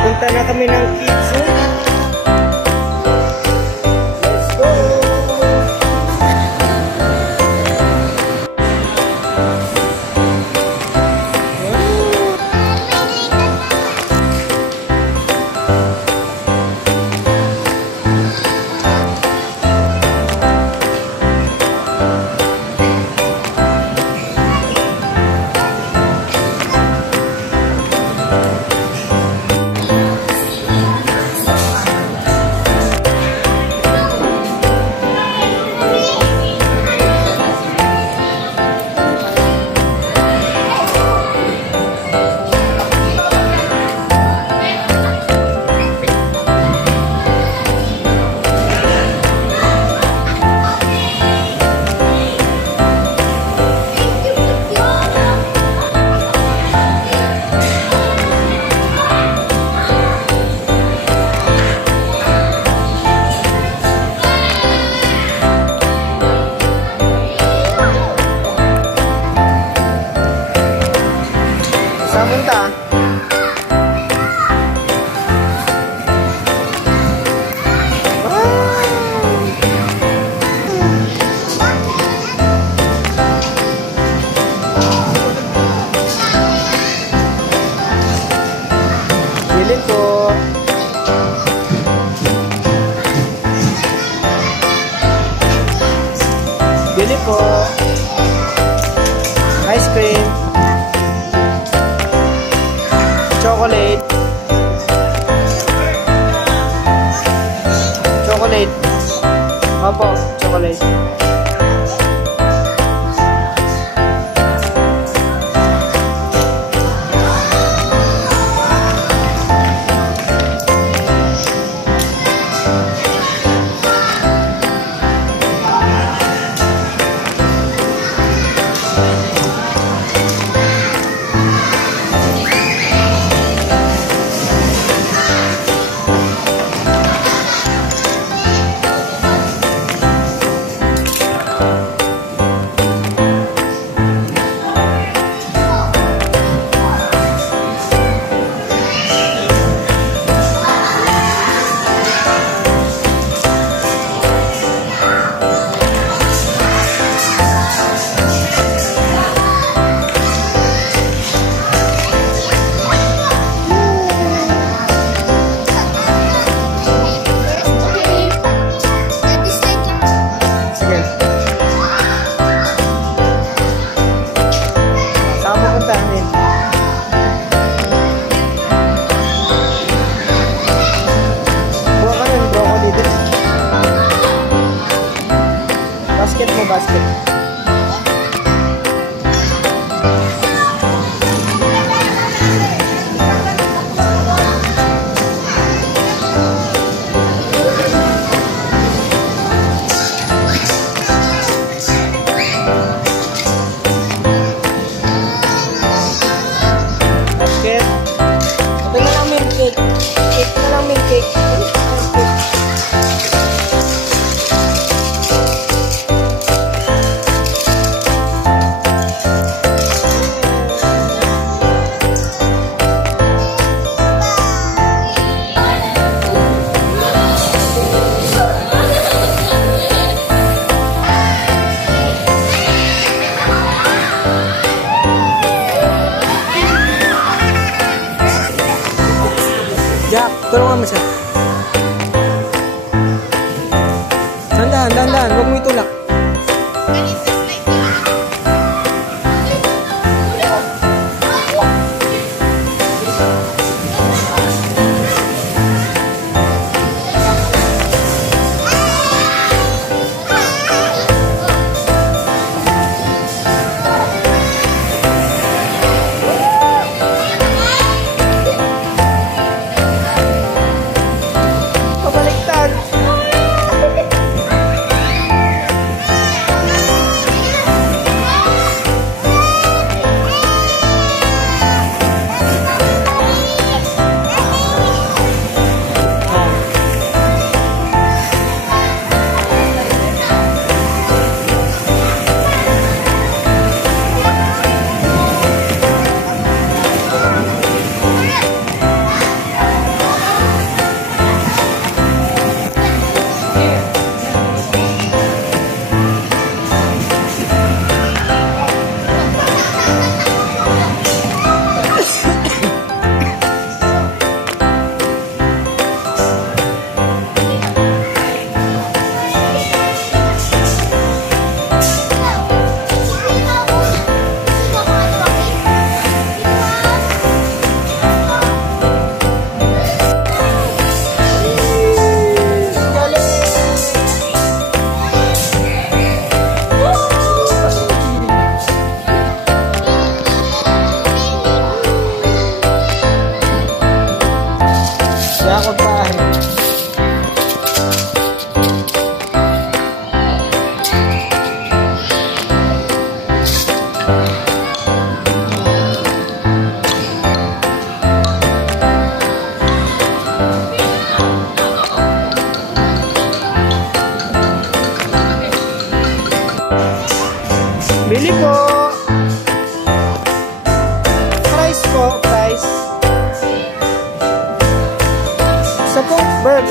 Punta na kami ng kids room. Let's go! Saan punta? Bilhin po. Bilhin po. Ice cream. Chocolate. Chocolate. Opo, chocolate. Basket mo, basket. Basket. Ito na lang milk cake. Ito na lang milk cake. Jack, tulungan mo siya. Dandan, dandan, huwag mo itulak. Pabaliktad.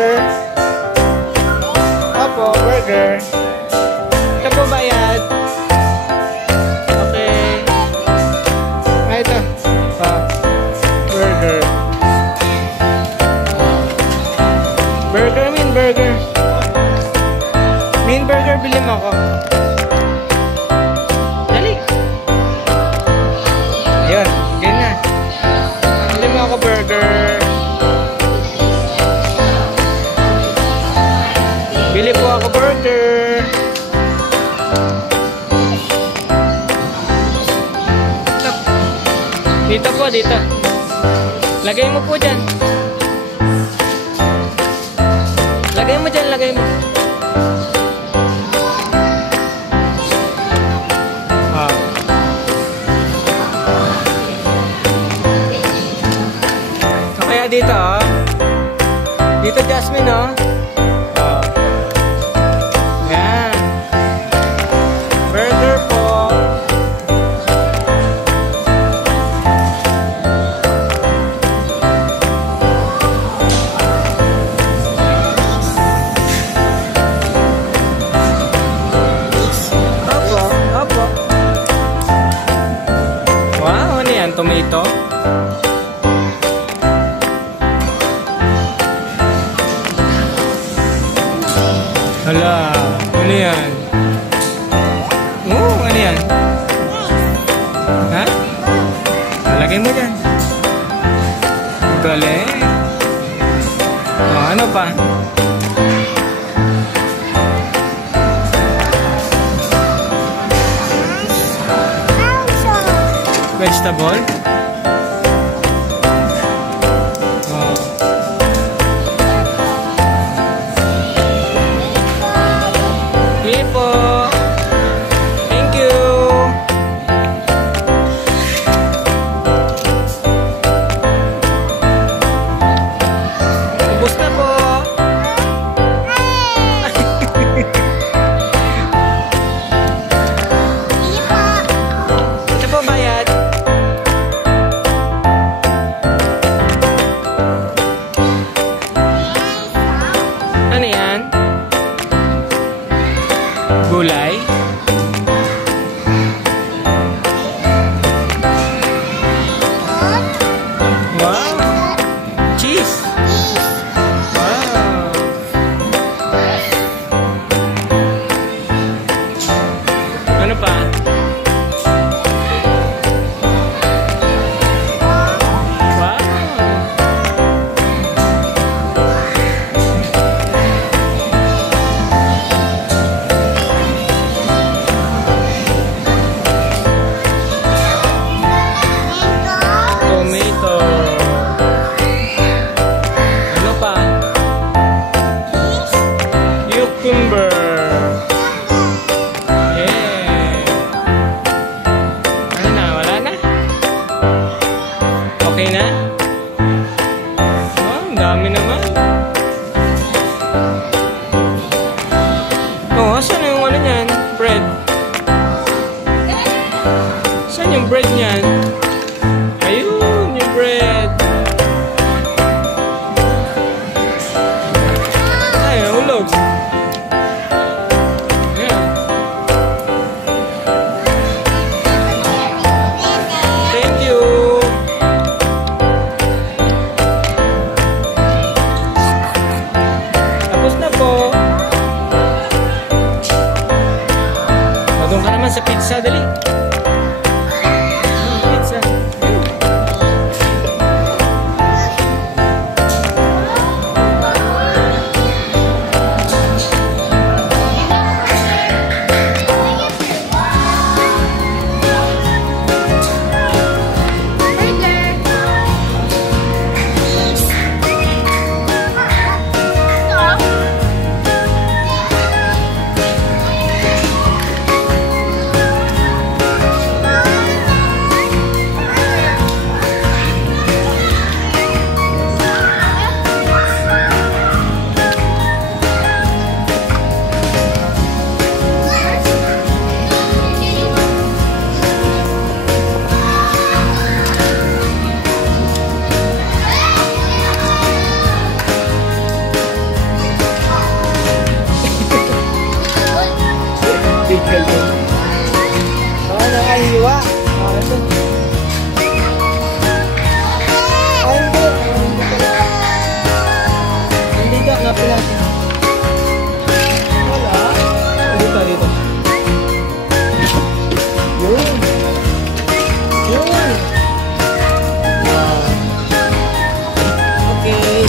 burger. Opo, burger. Ito po bayad. Okay. Ito. Burger. Burger, main burger. Main burger, bili mo ako. Dali. Ayun, ganyan na. Bili mo ako burger. Bili po ako burger. Dito po, dito. Lagay mo po dyan. Lagay mo dyan, lagay mo. So, kaya dito, oh. Dito, Jasmine, oh. Yan. Burger po. Opo. Wow, ano yan? Tomato? Hala, ano yan? Ano yan? Ha? Lagay mo dyan. Galing. Ano pa? Vegetable? Sige po. Thank you. Ubus na po. Ito po bayad. Ano yan? Gulay? Wow! Cheese! Wow! Ano pa? Wow! Tomato. Ano pa? Cucumber. Yeah. Ano na? Wala na? Okay na? Oh, ang dami naman. Oh, saan yung ano niyan? Bread. Saan yung bread niyan? Ayun, yung bread. Ay, nahulog. Ayan. Thank you. Tapos na po. Doon ka naman sa pizza, dali. Pizza. Tanggal din. Nakahiwa. Ito. Hindi. Hindi ka. Hanapin natin. Wala. Dito. Yun. Wow. Okay.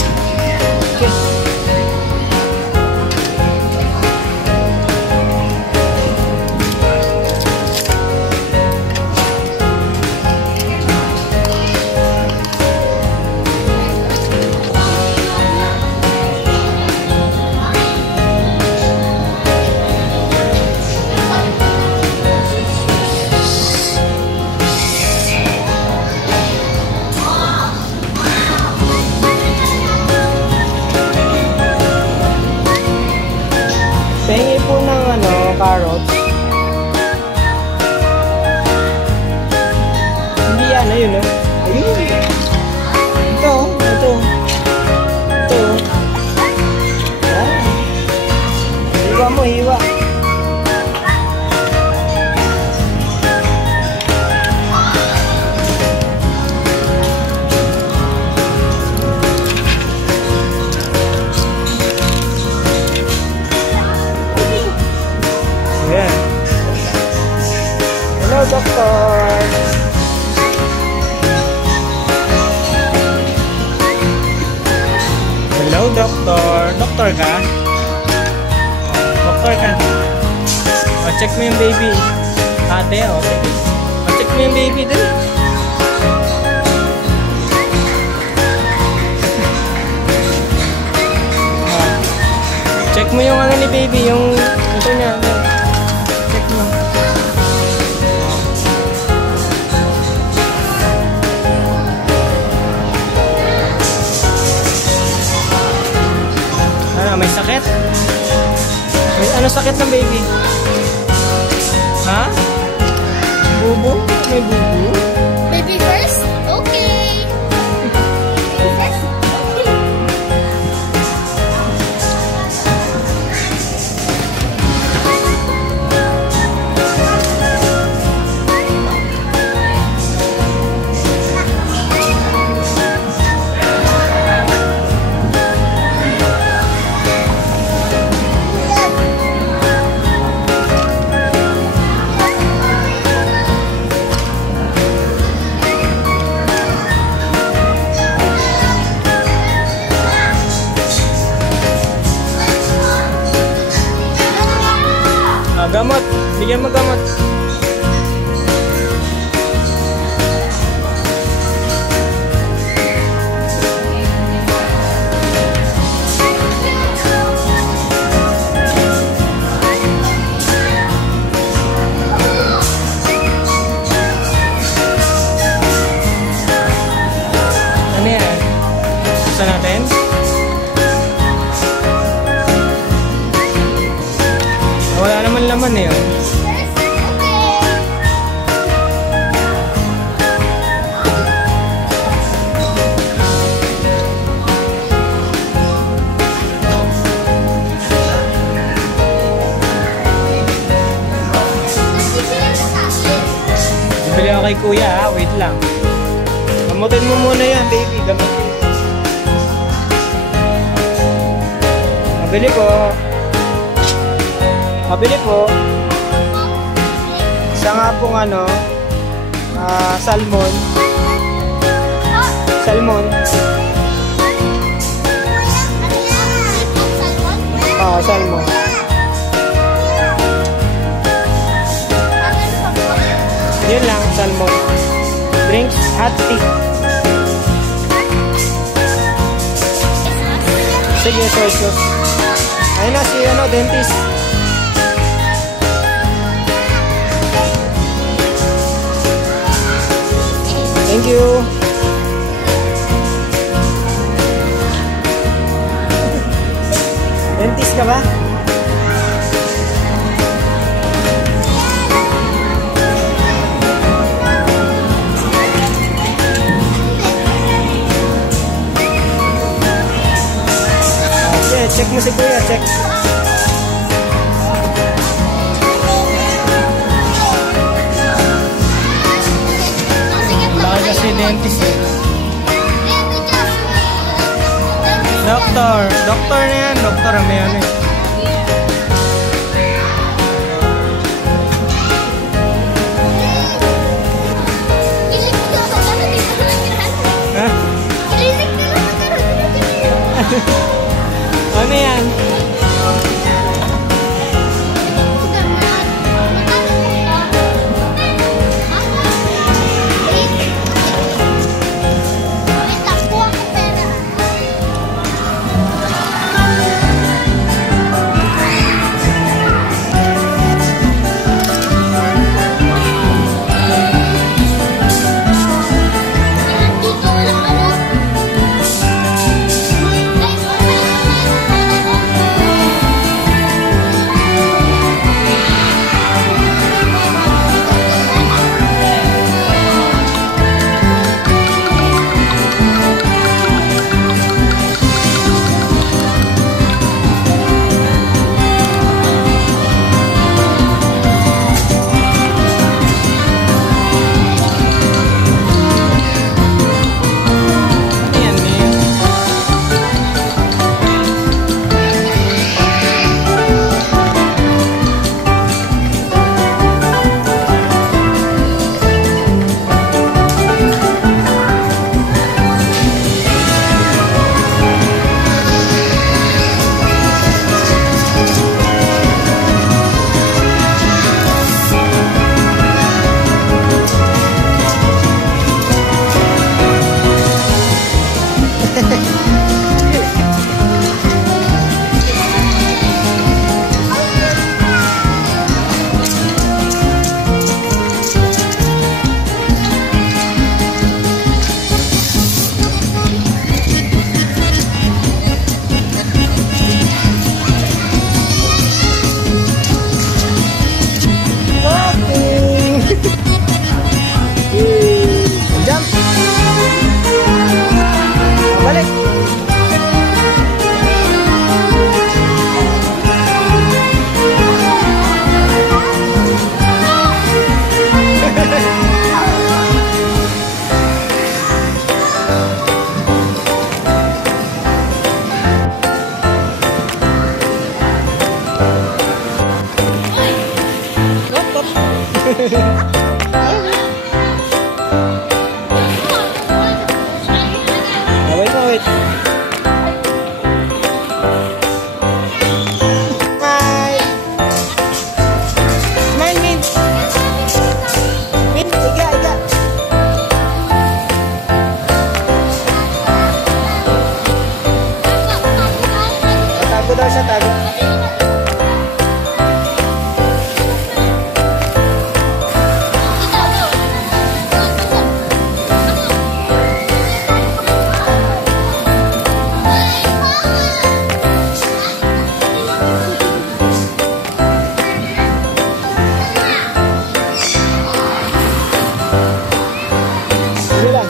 Pengi po ng carrots. Hindi yan, ayun Ayun. Ito. Hiwa mo, hiwa. Hello, Doctor. Hello, Doctor. Doctor ka? Doctor ka? Check mo yung baby. Ate, okay. Check mo yung baby din. Check mo yung ni baby, yung ito niya. Check mo. May sakit? Ano sakit ng baby? Ha? Bubo? May bubo? Baby first? Okay. First? Okay. Gamot. Bigyan mo gamot. Ano yan? Gusto natin? Wala naman laman eh. Bibili ako kay kuya ha, wait lang. Gamutin mo muna yan baby, gamutin. Mabili po. Mabili po. Isa nga pong salmon. Salmon. Salmon. Yun lang, salmon. Drinks, hot tea. Sige, soy sauce. Ayun na si dentist. Thank you. Dentist ka ba? Okay, check mo si kuya, check. dentist eh. And we just wait. Doktor. Doktor na yan. Doktor ang may ano eh. Kilig ko ba na dito lang yan? Ha? Kilig ko ba na dito lang yan? Ano yan? Jump! Balik! Wait. Smile! Smile, Min! Min, iga! Tago daw siya, tago. Bilang.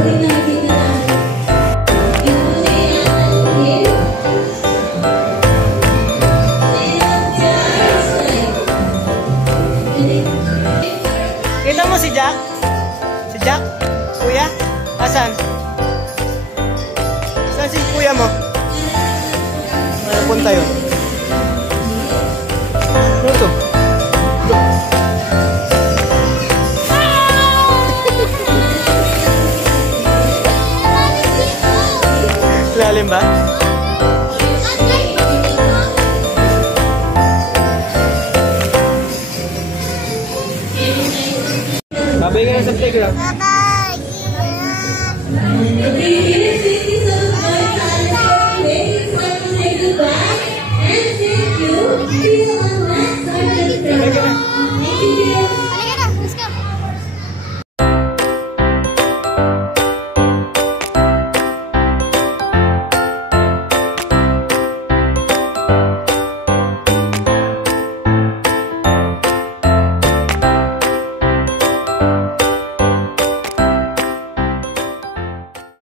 Kita mo si Jack? Si Jack? Kuya? Asan? Saan si kuya mo? Ano punta yun? Ano to? Lalim ba? Babay ka na sa playground. Bye-bye.